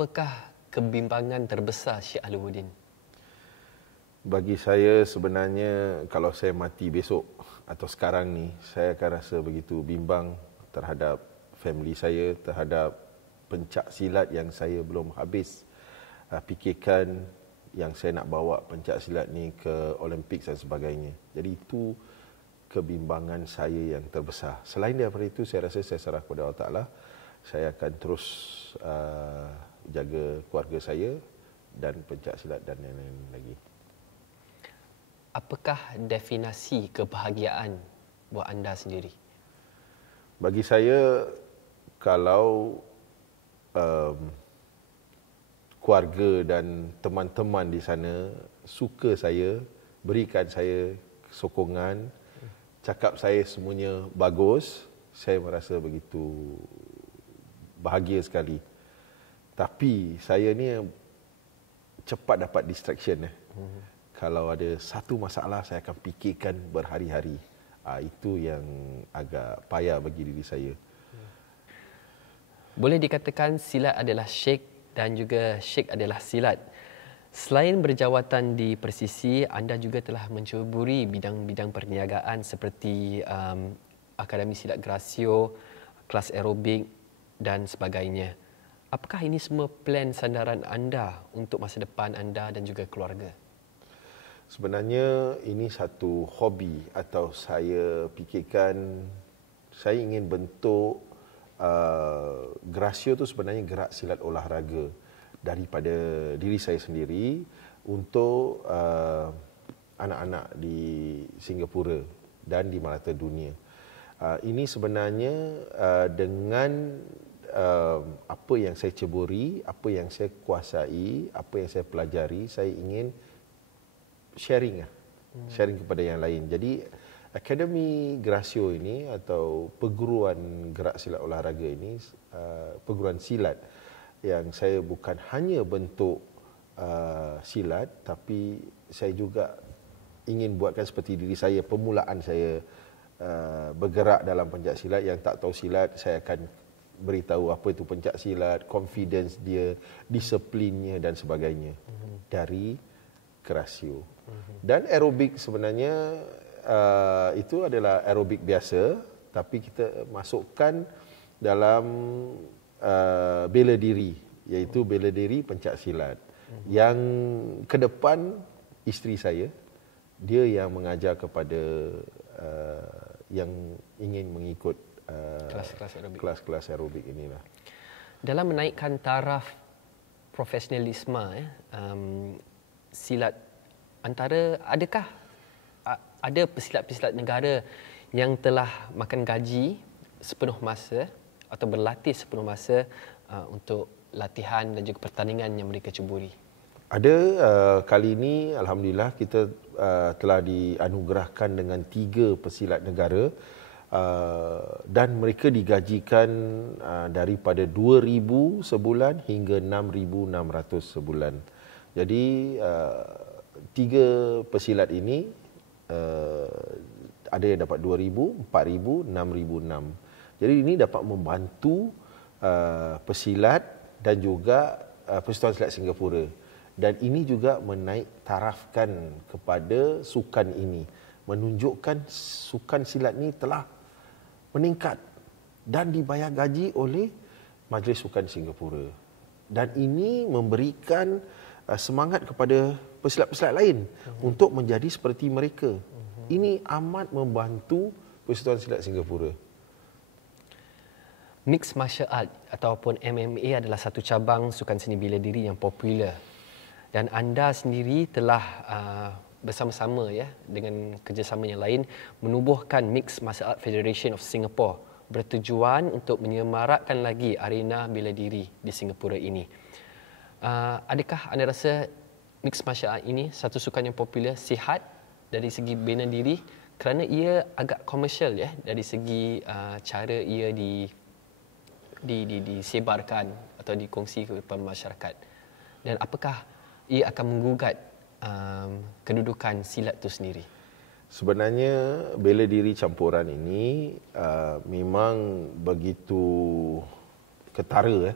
apakah kebimbangan terbesar Syekh Aluddin? Bagi saya sebenarnya kalau saya mati besok atau sekarang ni, saya akan rasa begitu bimbang terhadap family saya, terhadap pencak silat yang saya belum habis fikirkan, yang saya nak bawa pencak silat ni ke Olimpik dan sebagainya. Jadi itu kebimbangan saya yang terbesar. Selain daripada itu, saya rasa saya serah kepada Allah Ta'ala. Saya akan terus jaga keluarga saya dan pencak silat dan lain-lain lagi. Apakah definisi kebahagiaan buat anda sendiri? Bagi saya, kalau keluarga dan teman-teman di sana suka saya, berikan saya sokongan, cakap saya semuanya bagus, saya merasa begitu bahagia sekali. Tapi saya ni cepat dapat distraction. Kalau ada satu masalah, saya akan fikirkan berhari-hari. Itu yang agak payah bagi diri saya. Boleh dikatakan silat adalah syekh dan juga syekh adalah silat. Selain berjawatan di persisi, anda juga telah mencuburi bidang-bidang perniagaan seperti Akademi Silat Grasio, kelas aerobik dan sebagainya. Apakah ini semua plan sandaran anda untuk masa depan anda dan juga keluarga? Sebenarnya ini satu hobi atau saya fikirkan saya ingin bentuk Grasio tu sebenarnya gerak silat olahraga daripada diri saya sendiri untuk anak-anak di Singapura dan di merata dunia. Ini sebenarnya dengan apa yang saya ceburi, apa yang saya kuasai, apa yang saya pelajari, saya ingin sharing kepada yang lain. Jadi Akademi Grasio ini atau perguruan gerak silat olahraga ini, perguruan silat yang saya bukan hanya bentuk silat, tapi saya juga ingin buatkan seperti diri saya, permulaan saya bergerak dalam pencak silat. Yang tak tahu silat, saya akan beritahu apa itu pencak silat, confidence dia, disiplinnya dan sebagainya dari Grasio. Dan aerobik sebenarnya itu adalah aerobik biasa, tapi kita masukkan dalam bela diri, iaitu bela diri pencak silat. Yang ke depan isteri saya, dia yang mengajar kepada yang ingin mengikut kelas-kelas aerobik inilah. Dalam menaikkan taraf profesionalisme silat adakah ada pesilat-pesilat negara yang telah makan gaji sepenuh masa atau berlatih sepenuh masa untuk latihan dan juga pertandingan yang mereka ceburi? Ada. Kali ini alhamdulillah kita telah dianugerahkan dengan 3 pesilat negara dan mereka digajikan daripada 2,000 sebulan hingga 6,600 sebulan. Jadi 3 pesilat ini ada yang dapat 2,000, 4,000, 6,600. Jadi ini dapat membantu pesilat dan juga Persatuan Silat Singapura. Dan ini juga menaik tarafkan kepada sukan ini, menunjukkan sukan silat ini telah meningkat dan dibayar gaji oleh Majlis Sukan Singapura. Dan ini memberikan semangat kepada pesilat-pesilat lain untuk menjadi seperti mereka. Ini amat membantu Persatuan Silat Singapura. Mixed martial art ataupun MMA adalah satu cabang sukan seni bela diri yang popular. Dan anda sendiri telah bersama-sama dengan kerjasama yang lain menubuhkan Mixed Martial Art Federation of Singapore bertujuan untuk menyemarakkan lagi arena bela diri di Singapura ini. Adakah anda rasa Mixed Martial Art ini satu sukan yang popular, sihat dari segi bela diri kerana ia agak komersial dari segi cara ia disebarkan atau dikongsi kepada masyarakat, dan apakah ia akan menggugat kedudukan silat itu sendiri? Sebenarnya bela diri campuran ini memang begitu ketara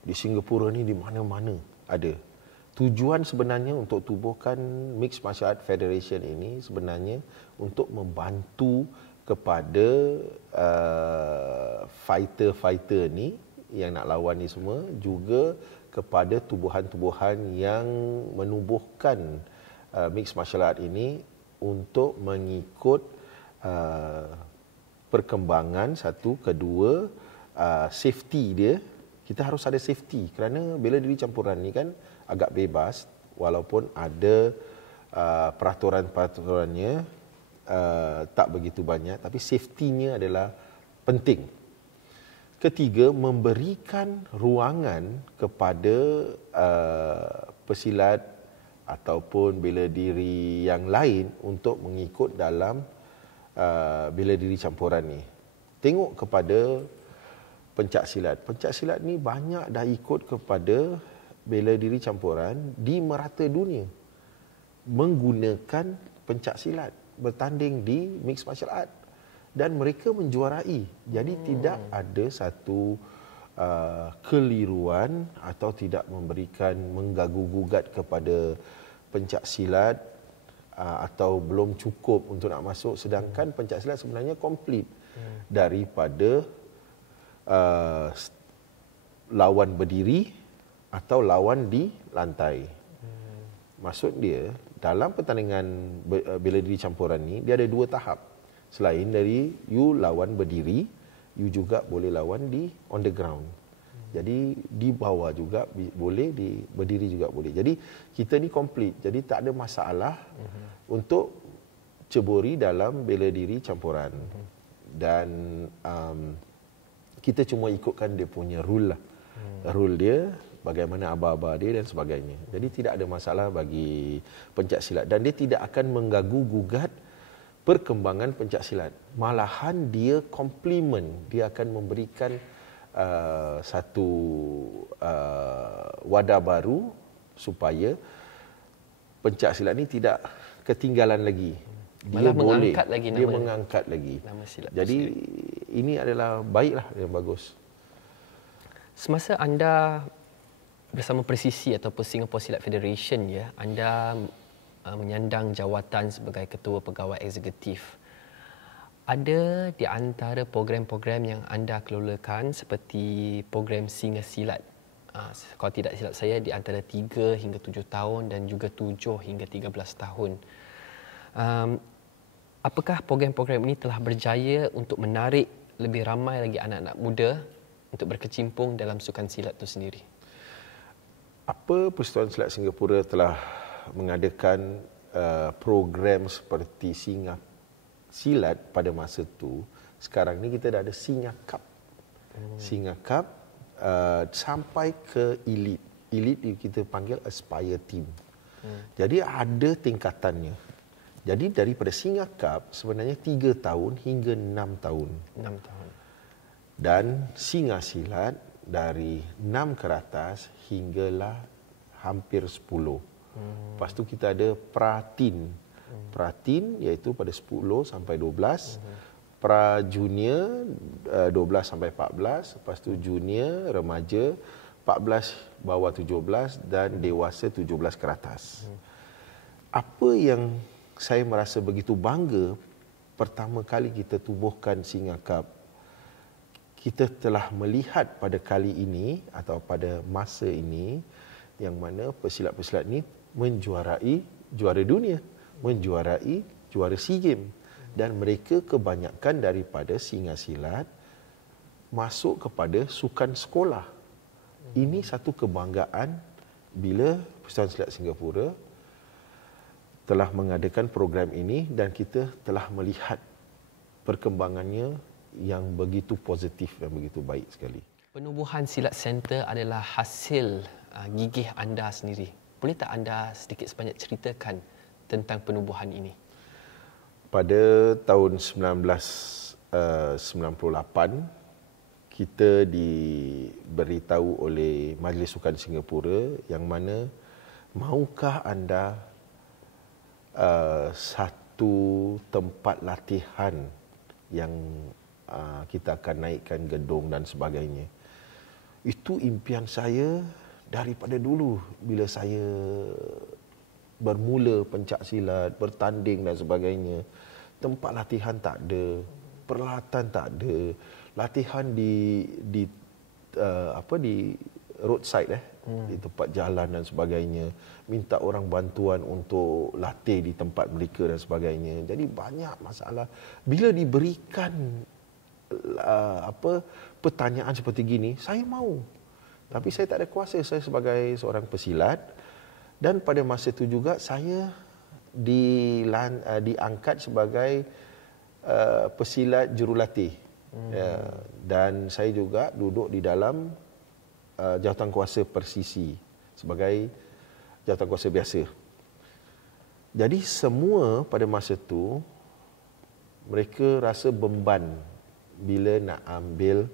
Di Singapura ni di mana-mana ada. Tujuan sebenarnya untuk tubuhkan Mixed Martial Art Federation ini sebenarnya untuk membantu kepada fighter-fighter ni yang nak lawan ni semua, juga kepada tubuhan-tubuhan yang menubuhkan Mixed Martial Art ini untuk mengikut perkembangan satu, kedua safety dia. Kita harus ada safety kerana bela diri campuran ni kan agak bebas walaupun ada peraturan-peraturannya tak begitu banyak, tapi safety-nya adalah penting. Ketiga, memberikan ruangan kepada pesilat ataupun bela diri yang lain untuk mengikut dalam bela diri campuran ni. Tengok kepada pencak silat. Pencak silat ni banyak dah ikut kepada bela diri campuran di merata dunia menggunakan pencak silat, bertanding di Mixed Martial Art dan mereka menjuarai. Jadi tidak ada satu keliruan atau tidak memberikan menggagu-gugat kepada pencak silat atau belum cukup untuk nak masuk, sedangkan pencak silat sebenarnya komplit daripada lawan berdiri atau lawan di lantai. Maksud dia dalam pertandingan bela diri campuran ni dia ada dua tahap. Selain dari you lawan berdiri, you juga boleh lawan di on the ground. Jadi di bawah juga boleh, di berdiri juga boleh. Jadi kita ni komplit. Jadi tak ada masalah untuk ceburi dalam bela diri campuran. Dan kita cuma ikutkan dia punya rule lah. Rule dia, bagaimana aba-aba dia dan sebagainya. Jadi tidak ada masalah bagi pencak silat. Dan dia tidak akan menggagu-gugat perkembangan pencak silat. Malahan dia komplement. Dia akan memberikan satu wadah baru supaya pencak silat ni tidak ketinggalan lagi. Dia boleh mengangkat lagi, dia mengangkat lagi nama silat. Jadi ini adalah baiklah, yang bagus. Semasa anda bersama Presisi ataupun Singapore Silat Federation, ya, anda menyandang jawatan sebagai ketua pegawai eksekutif. Ada di antara program-program yang anda kelolakan seperti program Singa Silat. Kalau tidak silap saya, di antara 3 hingga 7 tahun dan juga 7 hingga 13 tahun. Apakah program-program ini telah berjaya untuk menarik lebih ramai lagi anak-anak muda untuk berkecimpung dalam sukan silat itu sendiri? Apa Persatuan Silat Singapura telah mengadakan program seperti Singa Silat pada masa itu. Sekarang ni kita dah ada Singa Cup. Singa Cup sampai ke elite. Elite kita panggil Aspire Team. Jadi ada tingkatannya. Jadi daripada Singa Cup sebenarnya 3 tahun hingga 6 tahun. 6 tahun. Dan Singa Silat dari 6 ke atas hinggalah hampir 10. Lepas tu kita ada Pratin. Pratin iaitu pada 10 sampai 12. Pra Junior 12 sampai 14. Lepas tu Junior, Remaja 14 bawah 17 dan Dewasa 17 ke atas. Apa yang saya merasa begitu bangga pertama kali kita tubuhkan Singa Cup, kita telah melihat pada kali ini atau pada masa ini yang mana pesilat-pesilat ni menjuarai juara dunia, menjuarai juara SEA Games, dan mereka kebanyakan daripada Singa Silat masuk kepada sukan sekolah. Ini satu kebanggaan bila Persatuan Silat Singapura telah mengadakan program ini dan kita telah melihat perkembangannya yang begitu positif dan begitu baik sekali. Penubuhan Silat Center adalah hasil gigih anda sendiri. Boleh tak anda sedikit sebanyak ceritakan tentang penubuhan ini? Pada tahun 1998, kita diberitahu oleh Majlis Sukan Singapura yang mana maukah anda satu tempat latihan yang kita akan naikkan gedung dan sebagainya. Itu impian saya daripada dulu bila saya bermula pencak silat, bertanding dan sebagainya. Tempat latihan tak ada, peralatan tak ada. Latihan di roadside di tempat jalan dan sebagainya. Minta orang bantuan untuk latih di tempat mereka dan sebagainya. Jadi banyak masalah. Bila diberikan pertanyaan seperti gini, saya mau. Tapi saya tak ada kuasa. Saya sebagai seorang pesilat, dan pada masa itu juga saya diangkat sebagai pesilat jurulatih. Dan saya juga duduk di dalam jawatankuasa persisi sebagai jawatankuasa biasa. Jadi semua pada masa itu mereka rasa beban bila nak ambil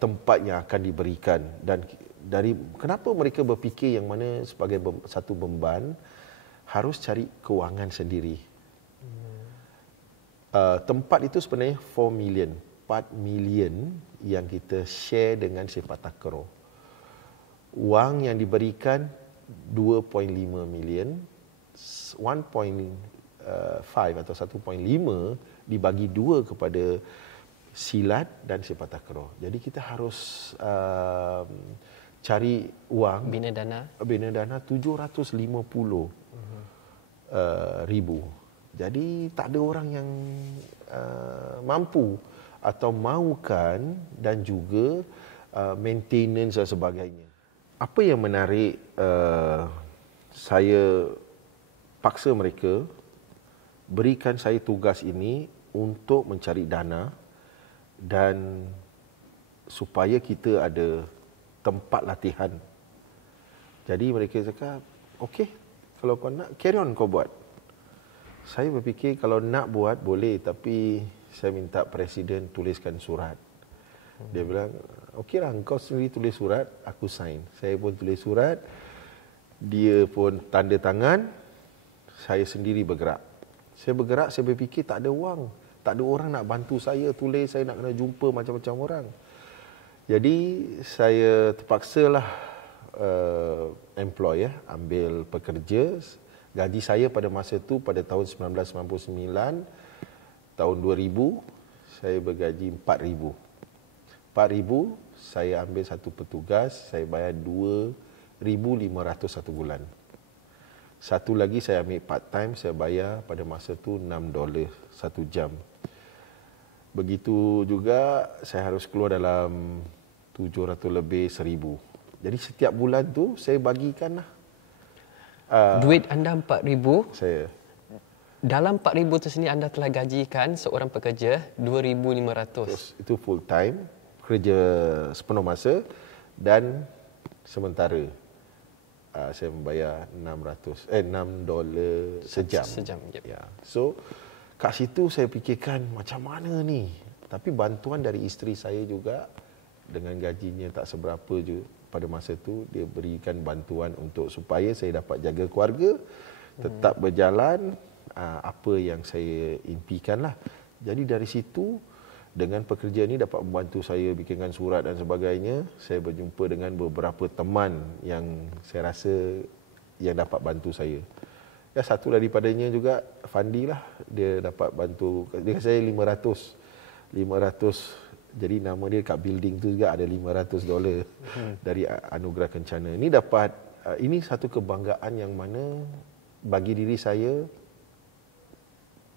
tempat yang akan diberikan, dan dari kenapa mereka berfikir yang mana sebagai satu beban harus cari kewangan sendiri. Tempat itu sebenarnya 4 million yang kita share dengan Sepak Takraw. Wang yang diberikan 2.5 million, 1.5 atau 1.5 dibagi 2 kepada silat dan Sepak Takraw. Jadi kita harus cari wang, bina dana 750 ribu. Jadi tak ada orang yang mampu atau mahukan dan juga maintenance dan sebagainya. Apa yang menarik, saya paksa mereka berikan saya tugas ini untuk mencari dana dan supaya kita ada tempat latihan. Jadi mereka cakap, okey, kalau kau nak, carry on kau buat. Saya berfikir kalau nak buat boleh, tapi saya minta Presiden tuliskan surat. Dia bilang, okey lah, kau sendiri tulis surat, aku sign. Saya pun tulis surat, dia pun tanda tangan, saya sendiri bergerak. Saya bergerak, saya berfikir tak ada wang. Tak ada orang nak bantu saya tulis, saya nak kena jumpa macam-macam orang. Jadi saya terpaksalah employ, ambil pekerja. Gaji saya pada masa itu, pada tahun 1999, tahun 2000, saya bergaji 4,000. 4,000, saya ambil satu petugas, saya bayar 2,500 satu bulan. Satu lagi saya ambil part time, saya bayar pada masa itu $6 satu jam. Begitu juga saya harus keluar dalam 700 lebih 1,000. Jadi setiap bulan tu saya bagikanlah. Duit anda 4,000. Saya. Dalam 4,000 tu sendiri anda telah gajikan seorang pekerja 2,500. Itu full time, kerja sepenuh masa, dan sementara saya membayar $6 sejam. Yep. Ya. So kat situ saya fikirkan macam mana ni. Tapi bantuan dari isteri saya juga, dengan gajinya tak seberapa je pada masa tu, dia berikan bantuan untuk supaya saya dapat jaga keluarga, tetap berjalan apa yang saya impikan lah. Jadi dari situ, dengan pekerja ni dapat membantu saya bikinkan surat dan sebagainya. Saya berjumpa dengan beberapa teman yang saya rasa yang dapat bantu saya. Ya, satu daripadanya juga Fandi lah, dia dapat bantu dengan saya 500. Jadi nama dia kat building tu juga ada $500 dari Anugerah Kencana. Ini dapat, ini satu kebanggaan yang mana bagi diri saya,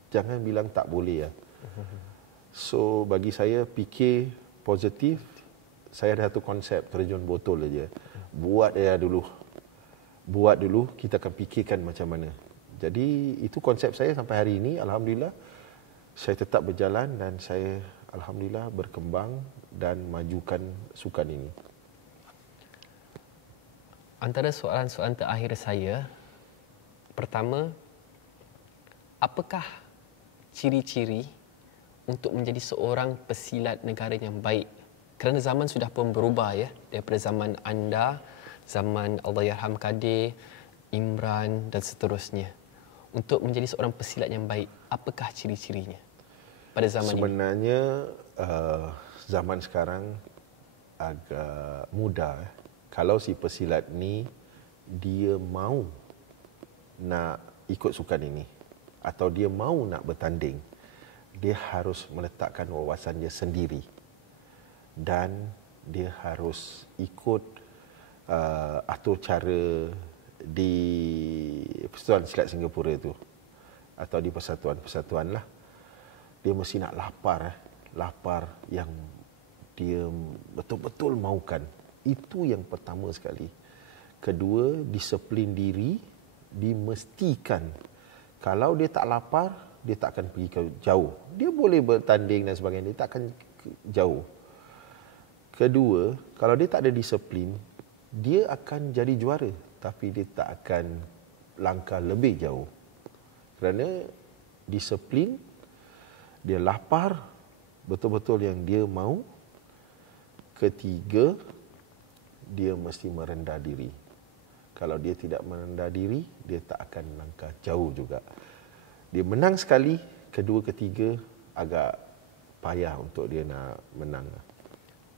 jangan bilang tak boleh ya. So bagi saya, fikir positif. Saya ada satu konsep, terjun botol aja. Buat dulu, kita akan fikirkan macam mana. Jadi itu konsep saya sampai hari ini. Alhamdulillah saya tetap berjalan dan saya alhamdulillah berkembang dan majukan sukan ini. Antara soalan-soalan terakhir saya, pertama, apakah ciri-ciri untuk menjadi seorang pesilat negara yang baik? Kerana zaman sudah pun berubah ya, daripada zaman anda, zaman Allahyarham Kadir, Imran dan seterusnya. Untuk menjadi seorang pesilat yang baik, apakah ciri-cirinya pada zaman Sebenarnya, zaman sekarang agak mudah kalau si pesilat ni dia mahu nak ikut sukan ini atau dia mahu nak bertanding. Dia harus meletakkan wawasan dia sendiri dan dia harus ikut atur cara di Persatuan Silat Singapura itu atau di persatuan-persatuan lah. Dia mesti nak lapar yang dia betul-betul mahukan. Itu yang pertama sekali. Kedua, disiplin diri, dimestikan. Kalau dia tak lapar, dia tak akan pergi ke jauh. Dia boleh bertanding dan sebagainya, dia tak akan jauh. Kedua, kalau dia tak ada disiplin, dia akan jadi juara, tapi dia tak akan langkah lebih jauh. Kerana disiplin, dia lapar, betul-betul yang dia mahu. Ketiga, dia mesti merendah diri. Kalau dia tidak merendah diri, dia tak akan langkah jauh juga. Dia menang sekali, kedua, ketiga agak payah untuk dia nak menang.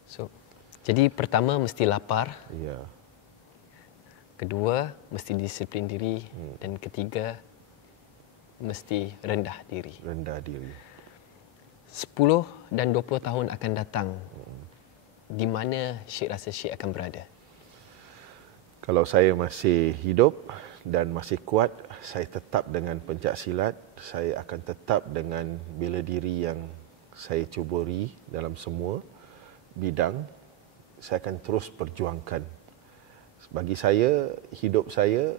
So, jadi pertama mesti lapar. Ya. Kedua mesti disiplin diri dan ketiga mesti rendah diri. Rendah diri. 10 dan 20 tahun akan datang. Di mana Syed rasa Syed akan berada? Kalau saya masih hidup dan masih kuat, saya tetap dengan pencak silat. Saya akan tetap dengan bela diri yang saya cuburi dalam semua bidang. Saya akan terus perjuangkan. Bagi saya, hidup saya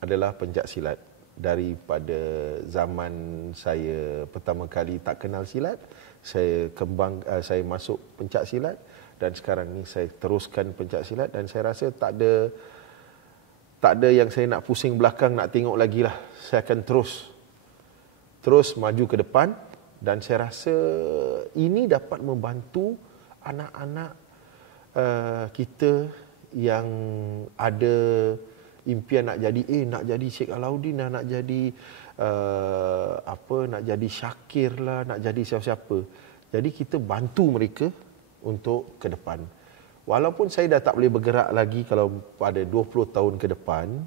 adalah pencak silat. Daripada zaman saya pertama kali tak kenal silat, saya masuk pencak silat dan sekarang ni saya teruskan pencak silat dan saya rasa tak ada yang saya nak pusing belakang nak tengok lagi lah. Saya akan terus maju ke depan dan saya rasa ini dapat membantu anak-anak kita yang ada impian nak jadi Sheikh Alauddin lah, nak jadi nak jadi Syakir lah, nak jadi siapa-siapa. Jadi kita bantu mereka untuk ke depan. Walaupun saya dah tak boleh bergerak lagi kalau pada 20 tahun ke depan,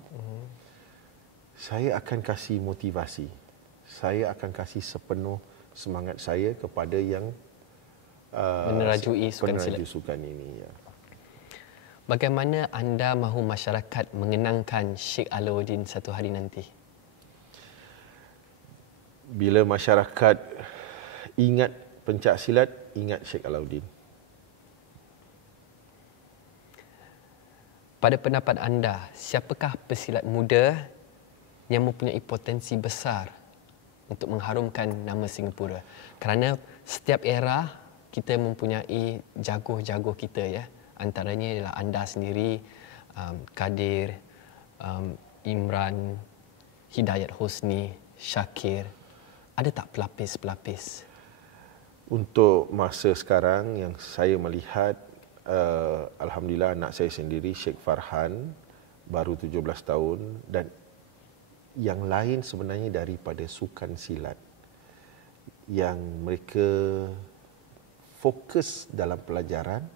saya akan kasih motivasi. Saya akan kasih sepenuh semangat saya kepada yang menerajui sukan ini. Ya. Bagaimana anda mahu masyarakat mengenangkan Sheikh Alauddin satu hari nanti? Bila masyarakat ingat pencak silat, ingat Sheikh Alauddin. Pada pendapat anda, siapakah pesilat muda yang mempunyai potensi besar untuk mengharumkan nama Singapura? Kerana setiap era kita mempunyai jago-jago kita, ya. Antaranya adalah anda sendiri, Kadir, Imran, Hidayat Husni, Syakir. Ada tak pelapis-pelapis? Untuk masa sekarang yang saya melihat, Alhamdulillah anak saya sendiri, Sheikh Farhan, baru 17 tahun dan yang lain sebenarnya daripada sukan silat yang mereka fokus dalam pelajaran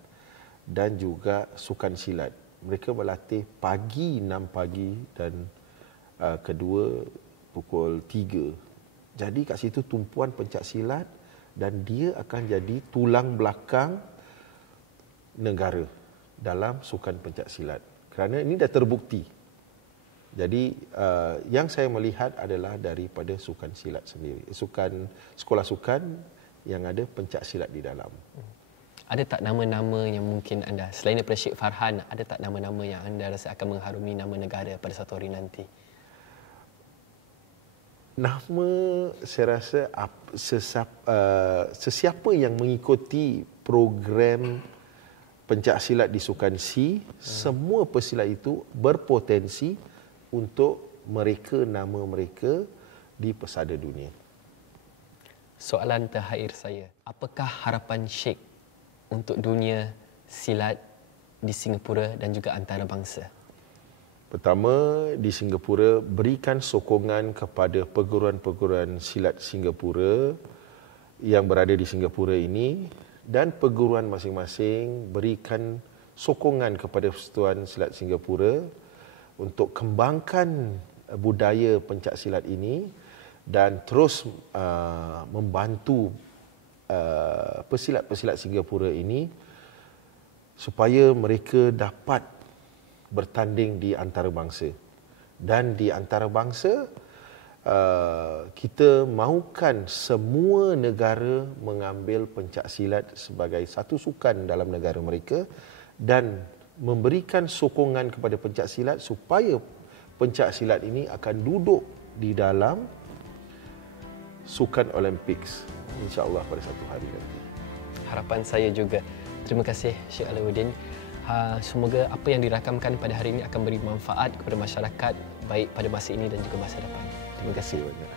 dan juga sukan silat. Mereka berlatih pagi 6 pagi dan kedua pukul 3. Jadi kat situ tumpuan pencak silat dan dia akan jadi tulang belakang negara dalam sukan pencak silat. Kerana ini dah terbukti. Jadi yang saya melihat adalah daripada sukan silat sendiri. Sekolah sukan yang ada pencak silat di dalam. Ada tak nama-nama yang mungkin anda, selain daripada Sheikh Farhan, ada tak nama-nama yang anda rasa akan mengharumi nama negara pada satu hari nanti? Nama, saya rasa sesiapa yang mengikuti program pencak silat di Sukan C, semua pesilat itu berpotensi untuk nama mereka di pesada dunia. Soalan terakhir saya, apakah harapan Sheikh untuk dunia silat di Singapura dan juga antarabangsa? Pertama, di Singapura berikan sokongan kepada perguruan-perguruan silat Singapura yang berada di Singapura ini dan perguruan masing-masing berikan sokongan kepada Persatuan Silat Singapura untuk kembangkan budaya pencak silat ini dan terus membantu pesilat-pesilat Singapura ini supaya mereka dapat bertanding di antarabangsa. Dan di antarabangsa, kita mahukan semua negara mengambil pencak silat sebagai satu sukan dalam negara mereka dan memberikan sokongan kepada pencak silat supaya pencak silat ini akan duduk di dalam sukan Olympics, insya-Allah pada satu hari nanti. Harapan saya juga. Terima kasih Syekh Alauddin. Semoga apa yang dirakamkan pada hari ini akan beri manfaat kepada masyarakat baik pada masa ini dan juga masa depan. Terima kasih banyak.